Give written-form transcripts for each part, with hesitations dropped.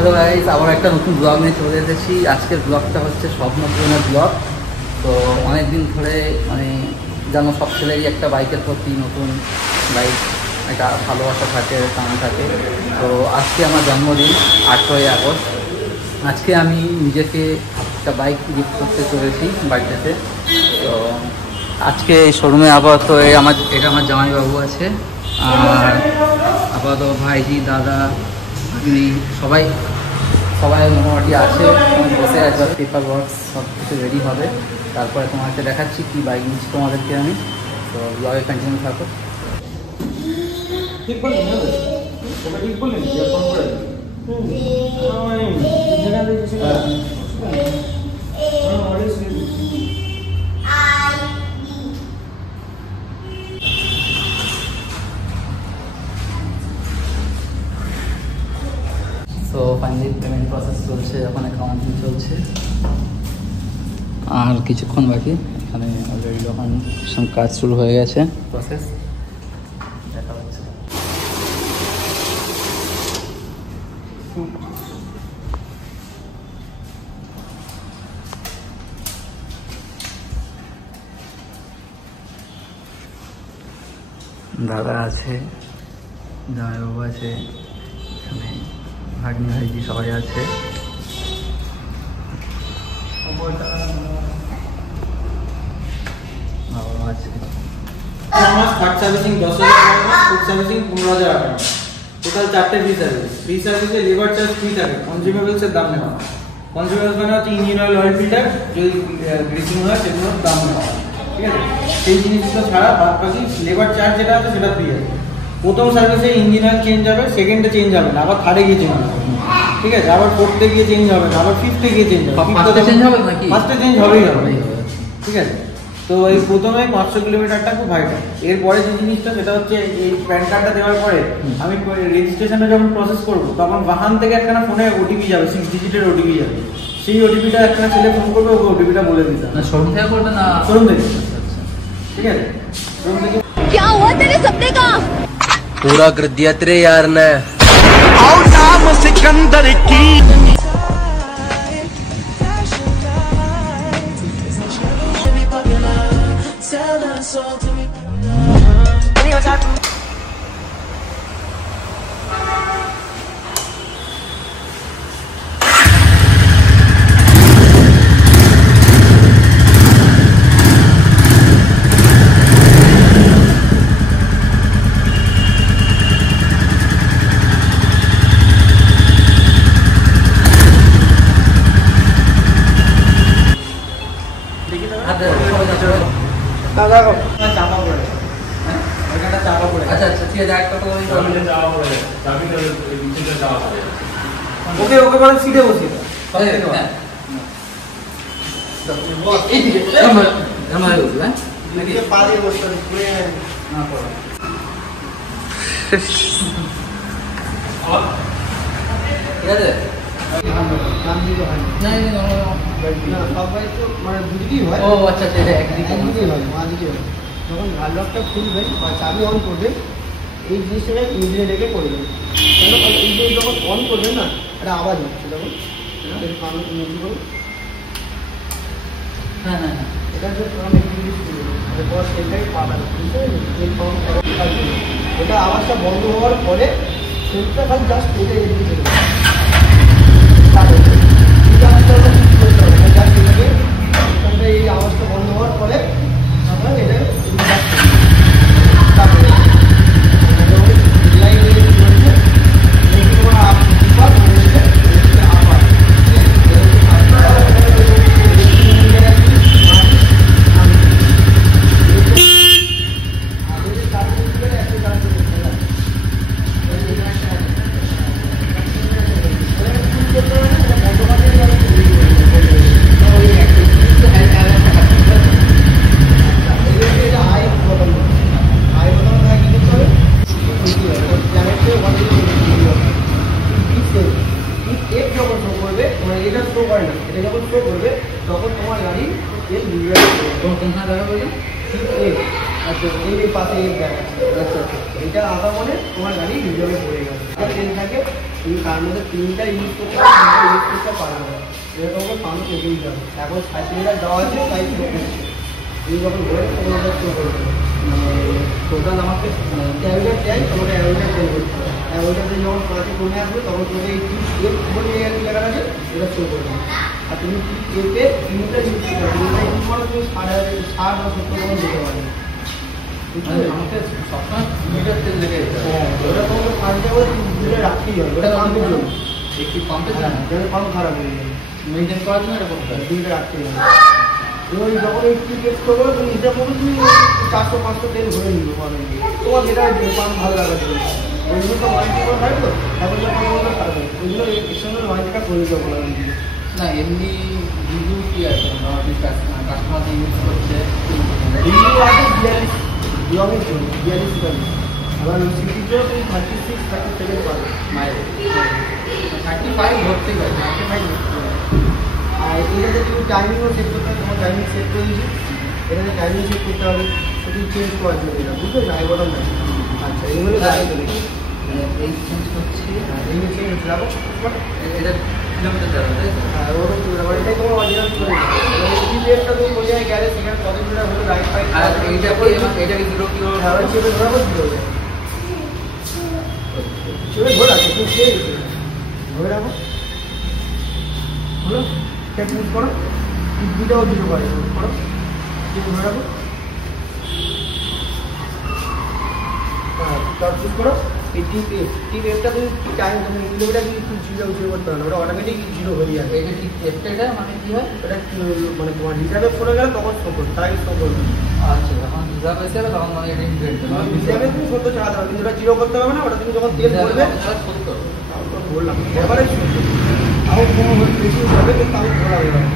Hello guys, আবার একটা নতুন ব্লগ নিয়ে চলে এসেছি। আজকের ব্লগটা হচ্ছে স্বপ্ন পূরণের ব্লগ। তো অনেক দিন ধরে যেন সব ছেলেরই একটা বাইকের প্রতি নতুন বাইক একটা ভালোবাসা থাকে, টান থাকে। তো আজকে আমার জন্মদিন 8ই আগস্ট। আজকে আমি নিজেকে একটা বাইক গিফট করতে চলেছি বাড়িতে। তো আজকে এই শোরুমে আপাতত এটা আমার জামাইবাবু আছে, আর আপাতত ভাইজি, দাদা, সবাই মোটামুটি আছে, বসে আছে। পেপার ওয়ার্কস সব কিছু রেডি হবে, তারপরে তোমাকে দেখাচ্ছি কি বাইক নিচ্ছি তোমাদেরকে আমি। তো ব্লগে কন্টিনিউ থাকো। ঠিক বললেন, ঠিক বললেন। তো ফাইনালি পেমেন্ট প্রসেস চলছে, এখন অ্যাকাউন্টিং চলছে, আর কিছুক্ষণ বাকি। এখানে অলরেডি যখন কাজ শুরু হয়ে গেছে, প্রসেস দেখা হচ্ছে। দাদা আছে, জামাইবাবু আছে, এখানে ভাগ্নি ভাইজি সবাই আছে। সার্ভিসিং 10,000 ফুড সার্ভিসিং 15,000 টাকা, টোটাল 4টে ফ্রি সার্ভিসে লেবার চার্জ ফ্রি থাকে। কনজিউমেবলসের দাম নেওয়া, কনজিউমেবলস মানে হচ্ছে ইঞ্জিন অয়েল, অয়েল ফিল্টার, যদি গ্রিসিং হয় সেগুলোর দাম নেওয়া, ঠিক আছে। সেই জিনিসগুলো ছাড়া বাদ বাকি লেবার চার্জ যেটা আছে সেটা ফ্রি আছে। প্রথম সার্ভিসে ইঞ্জিন অয়েল চেঞ্জ হবে, সেকেন্ডে চেঞ্জ হবে না, আবার থার্ডে গিয়ে চেঞ্জ হবে, ঠিক আছে। আবার ফোর্থে গিয়ে চেঞ্জ হবে না, আবার ফিফথে গিয়ে চেঞ্জ হবে। ফার্স্টে চেঞ্জ হবেই হবে, ঠিক আছে। তো এই প্রথমে 500 কিলোমিটারটা খুব ভাইটাল। এরপরে যে জিনিসটা সেটা হচ্ছে এই প্যান কার্ডটা দেওয়ার পরে আমি রেজিস্ট্রেশনে যখন প্রসেস করবো তখন বাহান থেকে একখানা ফোনে ওটিপি যাবে, 6 ডিজিটের ওটিপি যাবে। সেই ওটিপিটা একখানা ছেলে ফোন করবে, ওকে ওটিপিটা বলে দিতে হবে। শোরুম থেকে করবে না? শোরুম থেকে, ঠিক আছে। শোরুম থেকে क्या हुआ तेरे सपने का? पूरा कर दिया तेरे यार ने। और नाम सिकंदर की চাপা পড়ে, ওইখানটা চাপা পড়ে। আচ্ছা আচ্ছা, ঠিক আছে। একটা তো ওকে ওকে বলে সিটে বসিয়ে দাও। পা দিয়ে বসতে হবে, না পড়ো। ঠিক আছে। সবাই তো মানে দুদিকেই হয়। ও আচ্ছা আচ্ছা, এটা একদিকেই হয়, মাঝদিকে হয়। যখন ঘাটলকটা খুলবেন বা চাবি অন করবেন, এই জিনিসটা মিডিয়ে রেখে করবেন। কেন? এই যে যখন অন করবেন না, একটা আওয়াজ হচ্ছে, তখন হ্যাঁ হ্যাঁ হ্যাঁ, এটা যে এটা আওয়াজটা বন্ধ হওয়ার পরে সেটা খালি জাস্ট এটা এই আওয়াজটা বন্ধ হওয়ার পরে আমরা এটা করে না, এটা যখন শো করবে তখন তোমার গাড়ি এর ভিডিওটা কোনখানে দেখা বলছো? আচ্ছা এই পাশে এই জায়গা আচ্ছা আচ্ছা এটা আধা মনে তোমার গাড়ি ভিডিওতে পড়ে গেছে। এটা তেল থাকে, তুমি তার মধ্যে 3টা ইউজ করতে পারো, 3টা ইউজ করতে পারো না, এটা তোমাকে পাম্প এগিয়ে যাবে। এখন 60 দেওয়া আছে, 60 হচ্ছে তুমি যখন ঘুরে তখন ওটা শো করবে। মানে টোটাল আমাকে অ্যাভোয়েটার চাই, তোমাকে অ্যাভোয়েটার চেঞ্জ করতে হবে। অ্যাভোয়েটারতে যখন 5 কমে আসবে তখন তোমাকে এই বলে লেখা আছে এটা শো করবে। আর তুমি এতে 3টা ইউজ করতে পারো, 3টা ইউজ করো তুমি 60 বা 70 যেতে পারবে। আমাকে সবসময় মিটার তেল লেগে যেতে হবে। হ্যাঁ, ওটা তোমাকে পাম্পটা করে দূরে রাখতেই হবে, ওটা পাম্পের জন্য। একটি পাম্পের হ্যাঁ, যেন পাম্প খারাপ হয়ে যাবে, মেনটেন করার জন্য এটা করতে হবে। দূরে রাখতেই হবে। তুমি যখন এই টিপ টেস্ট করবো তুমি হিসাব করবে, তুমি 400-500 তেল ভরে নিবে পাম্পে, তোমার যেটা পাম্প ভালো লাগার জন্য। ওই জন্য তো ওয়ারেন্টি করে থাকে তো, এখন যখন ওটা খারাপ হয় ওই জন্য এর সঙ্গে ওয়ারেন্টিটা করে দিতে বলা হয়। না এমনি রিভিউ কি আছে মোটামুটি কাস্টমার ইউজ করছে? রিভিউ আছে 42 লংয়ের জন্য 42 টাকা, আবার সিটির জন্য তুমি 36-37 পাবে। মাইলেজ 35 ধরতেই পারে, 35 আর এটাতে তুমি টাইমিংও সেট করতে হবে, তোমার টাইমিং সেট করে দিচ্ছি, এটাতে টাইমিং সেট করতে হবে, তুমি চেঞ্জ করার জন্য এটা বুঝতে পারছো, আই বটন না। আচ্ছা এইগুলো গাড়ি চলে এই চেঞ্জ করছি। এইগুলো চেঞ্জ রাখো, এটা কিলোমিটার যাবে তাই তো? আর ওরও চলে যাবে, এটাই তোমার অরিজিনাল চলে যাবে। জিপিএসটা তুমি কোথায় গেলে সেখানে কত কিলোমিটার হলো রাইট ফাইট, আর এইটা কি 0 কিলো আবার চেপে ধরাবো দিতে হবে, চেপে ধরে রাখো, তুমি চেয়ে ধরে রাখো, হলো ট্যাপ ইউজ করো, দুটাও দিতে পারে করো, চেপে ধরে রাখো, টপ ইউজ করো। এই টিপ এফটা তুমি টাইম তুমি কিলোমিটার কিন্তু জিরো করতে পারো না, ওটা অটোমেটিক জিরো হয়ে যাবে। এটা কি এটা মানে কি হয়? ওটা মানে তোমার রিজার্ভে পড়ে গেলে তখন শো করবে, তাই শো করবে। আচ্ছা যখন রিজার্ভ এসে যাবে তখন মানে এটা ইনক্রিমেন্ট করবে। রিজার্ভে তুমি 70 চালাতে পারবে, কিন্তু ওটা জিরো করতে হবে না, ওটা তুমি যখন তেল ভরবে বললাম এবারে তাও কোনো বেশি হবে, কিন্তু আমি ভরা হয়ে যাবে।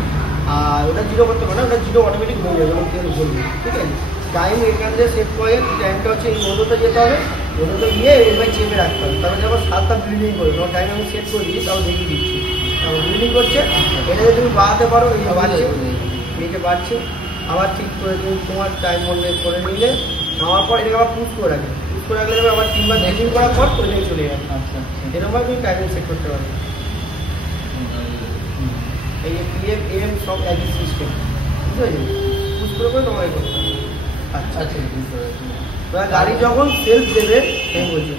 আর ওটা জিরো করতে পারে না, ওটা জিরো অটোমেটিক হয়ে যাবে যখন তেল ভরবে, ঠিক আছে। টাইম এখান থেকে সেট করে টাইমটা হচ্ছে এই মোটরটা যেতে হবে, মোটরটা গিয়ে এবার চেপে রাখতে হবে, তারপরে যখন 7টা বিল্ডিং করবে তখন টাইম আমি সেট করে দিই, তাও দেখিয়ে দিচ্ছি। তারপর বিল্ডিং করছে, এটা যদি তুমি বাড়াতে পারো, এই যে বাড়ছে, নিচে বাড়ছে, আবার ঠিক করে তুমি তোমার টাইম মনে করে নিলে, নেওয়ার পর এটাকে আবার পুশ করে রাখবে, পুশ করে রাখলে আবার 3বার বিল্ডিং করার পর ওইটাই চলে যাবে। আচ্ছা আচ্ছা এরকম তুমি টাইমিং সেট করতে পারবে। এই যে পিএম এম সব একই সিস্টেম, বুঝতে পারছি, পুশ করে করে তোমাকে করতে হবে। আচ্ছা আচ্ছা বুঝতে পেরেছি। এবার গাড়ি যখন সেলফ দেবে, আমি বলছি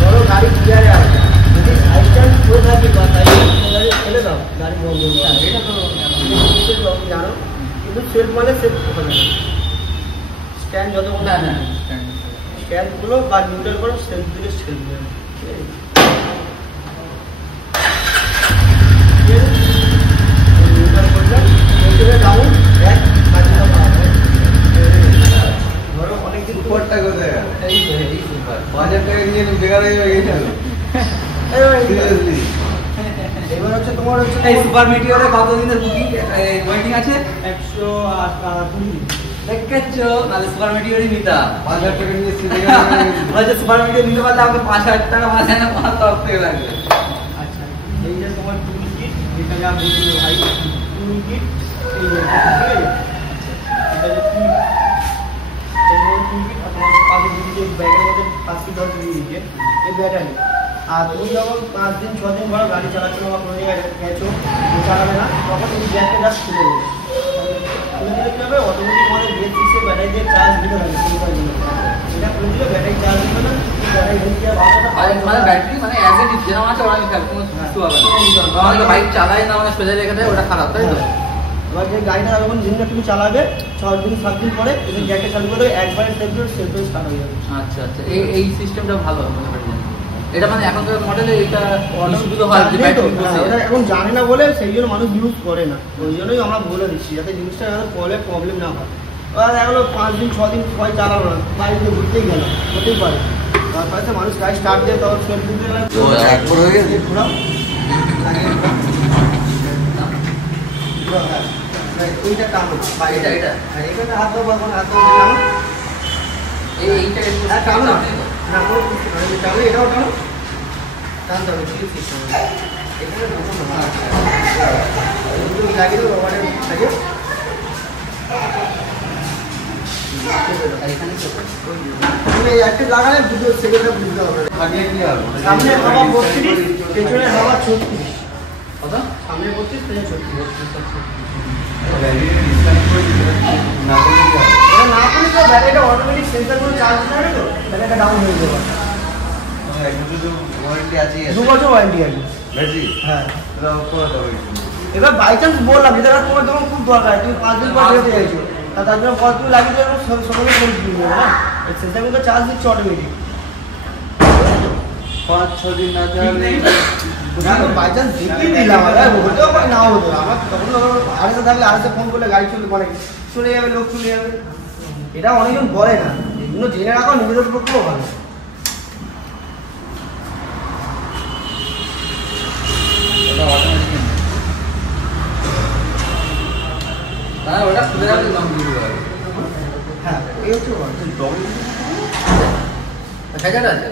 ধরো গাড়ি গিয়ারে আছে, যদি সাইকেল হয়ে থাকে বা সাইকেল গাড়ি ফেলে দাও, গাড়ি বন্ধ হয়ে যাবে। এটা তো তুমি জানো, কিন্তু সেলফ মানে সেলফ হবে না, স্ট্যান্ড যত না না স্ট্যান্ড গুলো বা নিউট্রাল করো, সেলফ দিলে সেলফ দেবে, ঠিক আছে। নিউট্রাল করলে নিউট্রালে ডাউন এক কাটিয়ে ধরো অনেকদিন উপরটা কোথায় গেল? এই সুপার 5000 টাকা নিয়ে বেকার হয়ে গেছিল সিরিয়াসলি। এবার হচ্ছে তোমার হচ্ছে এই সুপার মিটিওরে কতদিনের বুকিং ওয়েটিং আছে? 120 দিন। দেখেছ নালে সুপার মিটিওরই নিতাম। 5000 টাকা নিয়ে বেকার হয়ে গেছিল। বলছে সুপার মিটিওর নিতে পারলে আমাকে 5000 টাকা মাসে না 5 তরফ থেকে লাগবে। আচ্ছা এই যে তোমার টুল কিট, যেটাকে আমি বলছি ভাই টুল কিট, এই যে ঠিক আছে, এটা যে টুল এই টুল কিট আপনার কাছে দিয়ে ব্যাগের মধ্যে 5 ডট দিয়ে দিয়েছে, এই ব্যাটারি। আর তুমি যখন 5 দিন 6 দিন ধরো গাড়ি চালাচ্ছো বা কোনো জায়গায় গেছো, চালাবে না, তখন তুমি ব্যাগটা জাস্ট খুলে দেবে, খুলে দিলে কী হবে, অটোমেটিক আমাদের বেস সিস্টেম ব্যাটারি দিয়ে চার্জ দিতে হবে, এটা খুলে দিলে ব্যাটারি চার্জ দিবে না, ব্যাটারি হেলথ কেয়ার ভালো আর মানে ব্যাটারি মানে অ্যাজ ইট ইজ যেরকম আছে ওরা নিতে কোনো কিছু হবে না। আমাকে বাইক চালায় না মানে সোজা রেখে দেয়, ওটা খারাপ তাই তো? এবার যে গাড়িটা যখন দিনটা তুমি চালাবে 6 দিন 7 দিন পরে তুমি জ্যাকে চালু করে একবারে সেলফ স্টার্ট হয়ে যাবে। আচ্ছা আচ্ছা এই সিস্টেমটা ভালো এটা মানে এখনকার মডেলে এটা অসুবিধা হয় যে ব্যাটারি বসে ওটা এখন জানে না বলে সেই জন্য মানুষ ইউজ করে না, ওই জন্যই আমরা বলে দিচ্ছি যাতে জিনিসটা যাতে পরে প্রবলেম না হয়। এবার এগুলো 5 দিন 6 দিন সবাই চালালো না, বাড়িতে ঘুরতেই গেল, হতেই পারে, তারপরে তো মানুষ গাড়ি স্টার্ট দিয়ে তখন সেলফ দিতে ও একবার হয়ে গেছে পুরো। এইটা টানো, এটা এখানে হাত দেবো, এখন হাত দেবো টানো, এইটা হ্যাঁ টানো না, না কোনো কিছু না, এই টানো, এটাও টানো, টানতে হবে, ঠিক সিস্টেম এখানে লাগিয়ে দেবো ওখানে থাকে তুমি একটা লাগালে দুটো সেকেন্ডে বুঝতে হবে আগে কি হবে সামনে হাওয়া 32 পেছনে হাওয়া 36 কত সামনে 32 পেছনে 36 না করলে তো ব্যাটারিটা অটোমেটিক সেন্সর করে চার্জ করে তো ব্যাটারিটা ডাউন হয়ে যাবে একটু ওয়ারেন্টি আছে 2 বছর ওয়ারেন্টি আছে বেশি হ্যাঁ এটা করে দেবো এবার বাই চান্স বললাম এটা তোমার যখন খুব দরকার তুমি 5 দিন পর যেতে চাইছো তার জন্য কত লাগিয়ে দেবো সঙ্গে ফোন দিয়ে দেবো না সেন্সরগুলো চার্জ দিচ্ছে অটোমেটিক 5-6 দিন না চালালে বাই চান্স দেখিয়ে দিলাম হতেও পারে নাও হতো আমার তখন আরেকটা থাকলে আরেকটা ফোন করলে গাড়ি চলে যাবে লোক চলে যাবে এটা অনেকজন বলে না এগুলো জেনে রাখো নিজেদের পক্ষেও ভালো ওটা খুলে রাখলে দাম দিয়ে দেবে হ্যাঁ এই হচ্ছে হাজার আছে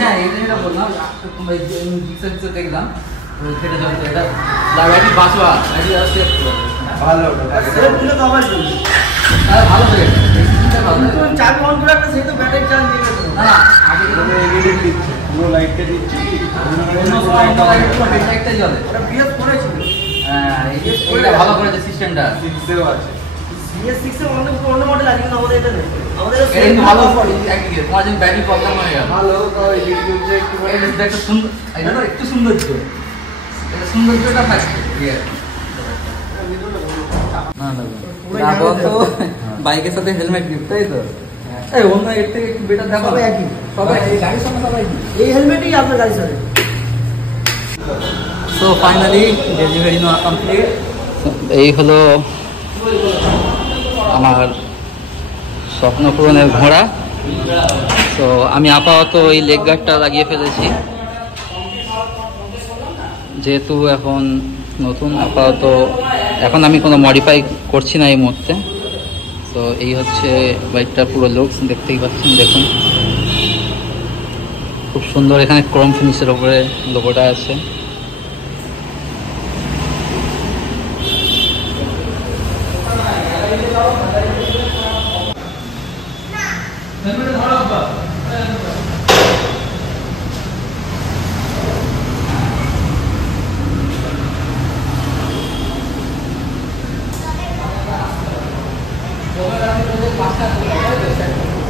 হ্যাঁ এটা বললাম দেখলাম সেটা জন্য এটা লাগাই বাঁচবা ভালো ভালো হয়ে গেছে চার্জ অন করে একটা সেই তো ব্যাটারি চার্জ দিবে না আগে এলইডি দিচ্ছে পুরো লাইটটা দিচ্ছে লাইটটা জ্বলে ওটা বিএস করেছিল হ্যাঁ এইটা ভালো করেছে সিস্টেমটা 6 এও আছে CS6 এর অন্য মডেল আছে কিন্তু আমাদের এটা নেই আমাদের এটা কিন্তু ভালো একই তোমার যদি ব্যাটারি প্রবলেম হয়ে গেল ভালো তো এডিট করতে একটু এটা একটা সুন্দর এটা তো একটু সৌন্দর্য এটা সৌন্দর্যটা থাকছে না না তো বাইকের সাথে হেলমেট গিফট তাই তো এই অন্য এর থেকে একটু বেটার দেখো সবাই একই সবাই এই গাড়ির সঙ্গে সবাই এই হেলমেটই আপনার গাড়ির সাথে সো ফাইনালি ডেলিভারি নেওয়া কমপ্লিট এই হলো আমার স্বপ্ন পূরণের ঘোড়া। তো আমি আপাতত এই লেগ গার্ডটা লাগিয়ে ফেলেছি যেহেতু এখন নতুন আপাতত এখন আমি কোনো মডিফাই করছি না এই মুহূর্তে। তো এই হচ্ছে বাইকটা পুরো লুকস দেখতেই পাচ্ছেন, দেখুন খুব সুন্দর, এখানে ক্রোম ফিনিশের ওপরে লোগোটা আছে।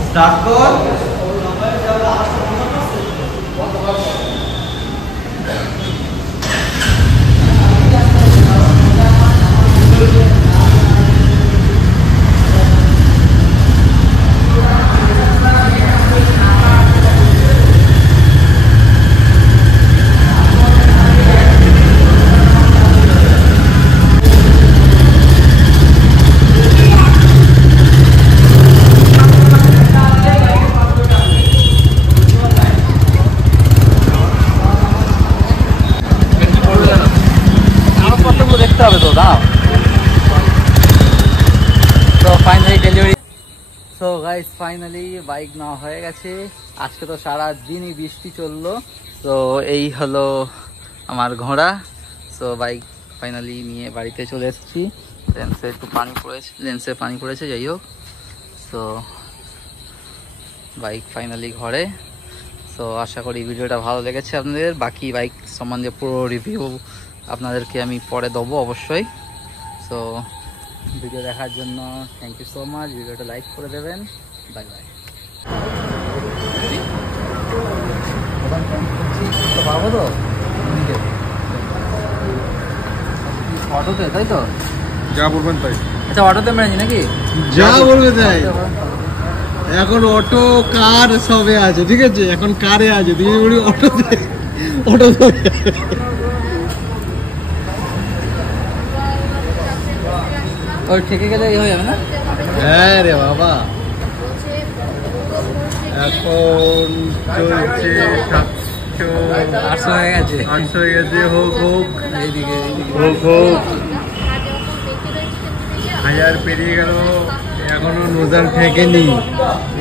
স্টার্ট কর দেখতে হবে তো দাও। তো finally delivery, so guys finally bike নেওয়া হয়ে গেছে। আজকে তো সারা দিনই বৃষ্টি চললো। তো এই হলো আমার ঘোড়া। সো বাইক ফাইনালি নিয়ে বাড়িতে চলে এসেছি। লেন্সে একটু পানি পড়েছে, লেন্সে পানি পড়েছে, যাই হোক। সো বাইক ফাইনালি ঘরে। সো আশা করি ভিডিওটা ভালো লেগেছে আপনাদের। বাকি বাইক সম্বন্ধে পুরো রিভিউ আপনাদেরকে আমি পরে দেবো অবশ্যই। সো ভিডিও দেখার জন্য থ্যাংক ইউ সো মাচ। ভিডিওটা লাইক করে দেবেন। Bye bye. তো পাবো তো অটোতে, তাই তো যা বলবেন তাই। আচ্ছা অটোতে মেরেছি নাকি? যা বলবে তাই। এখন অটো কার সবে আছে, ঠিক আছে? এখন কারে আছে, তুমি বলি অটোতে। অটো ওই ঠেকে গেলে হয়ে যাবে না? হ্যাঁ রে বাবা, এখন চলছে 800 হয়ে গেছে। 800 হয়ে গেছে। হোক হোক এইদিকে হোক হোক, 1000 পেরিয়ে গেল, এখনো নোজাল ঠেকেনি,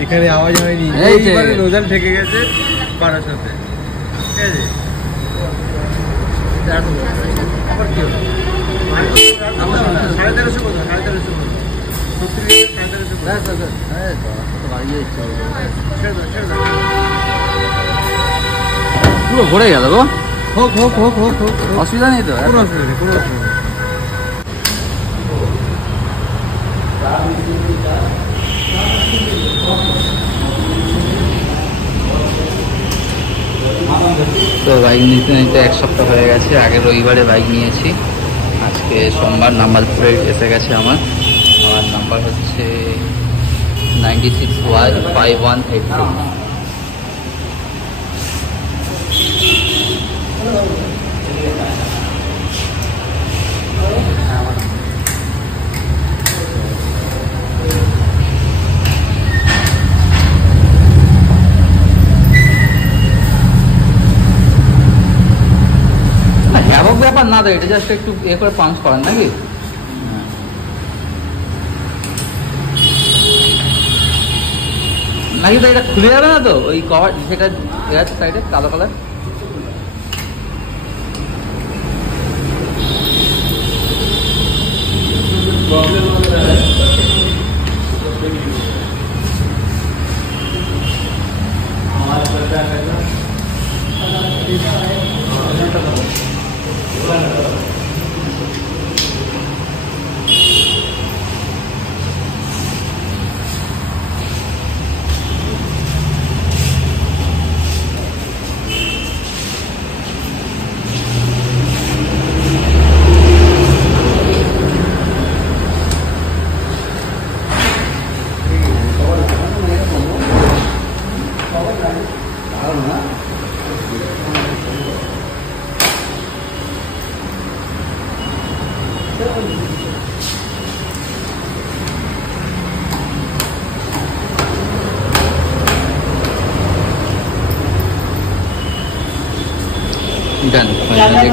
এখানে আওয়াজ হয়নি। এই যে। এইবারে নোজাল ঠেকে গেছে 1200-তে, ঠিক আছে? আবার কি হলো? 1350 কোথায়? 1350 কোথায়? 1350 পুরো ভরে গেল গো। হোক হোক হোক হোক হোক, অসুবিধা নেই তো? কোনো অসুবিধা নেই, কোনো অসুবিধা নেই। তো বাইক নিতে নিতে 1 সপ্তাহ হয়ে গেছে। আগের রবিবারে বাইক নিয়েছি, আজকে সোমবার। নাম্বার প্লেট এসে গেছে আমার নাম্বার হচ্ছে 96Y5182। হ্যাবক ব্যাপার না তো, এটা জাস্ট একটু করে পাঞ্চ করেন নাকি? নাকি তো এটা খুলে যাবে না তো? ওই কভার সেটা সাইডে কালো কালার।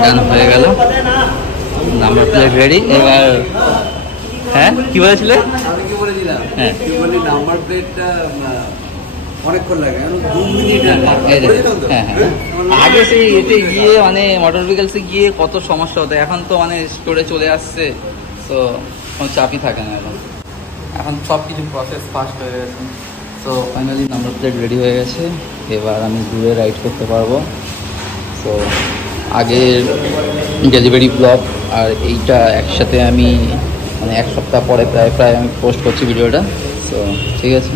ডান হয়ে গেল, নাম্বার প্লেট রেডি। এবার হ্যাঁ কি বলেছিলে? আমি কি বলেছিলাম? হ্যাঁ নাম্বার প্লেটটা অনেকক্ষণ লাগে, 2 মিনিট। হ্যাঁ হ্যাঁ, আগে সেই এতে গিয়ে মানে মোটর ভেহিকলসে গিয়ে কত সমস্যা হতো, এখন তো মানে স্টোরে চলে আসছে, তো কোনো চাপই থাকে না। এখন সব কিছু প্রসেস ফাস্ট হয়ে গেছে। তো ফাইনালি নাম্বার প্লেট রেডি হয়ে গেছে, এবার আমি দূরে রাইড করতে পারবো। তো আগের ডেলিভারি ব্লগ আর এইটা একসাথে আমি মানে 1 সপ্তাহ পরে প্রায় আমি পোস্ট করছি ভিডিওটা। তো ঠিক আছে।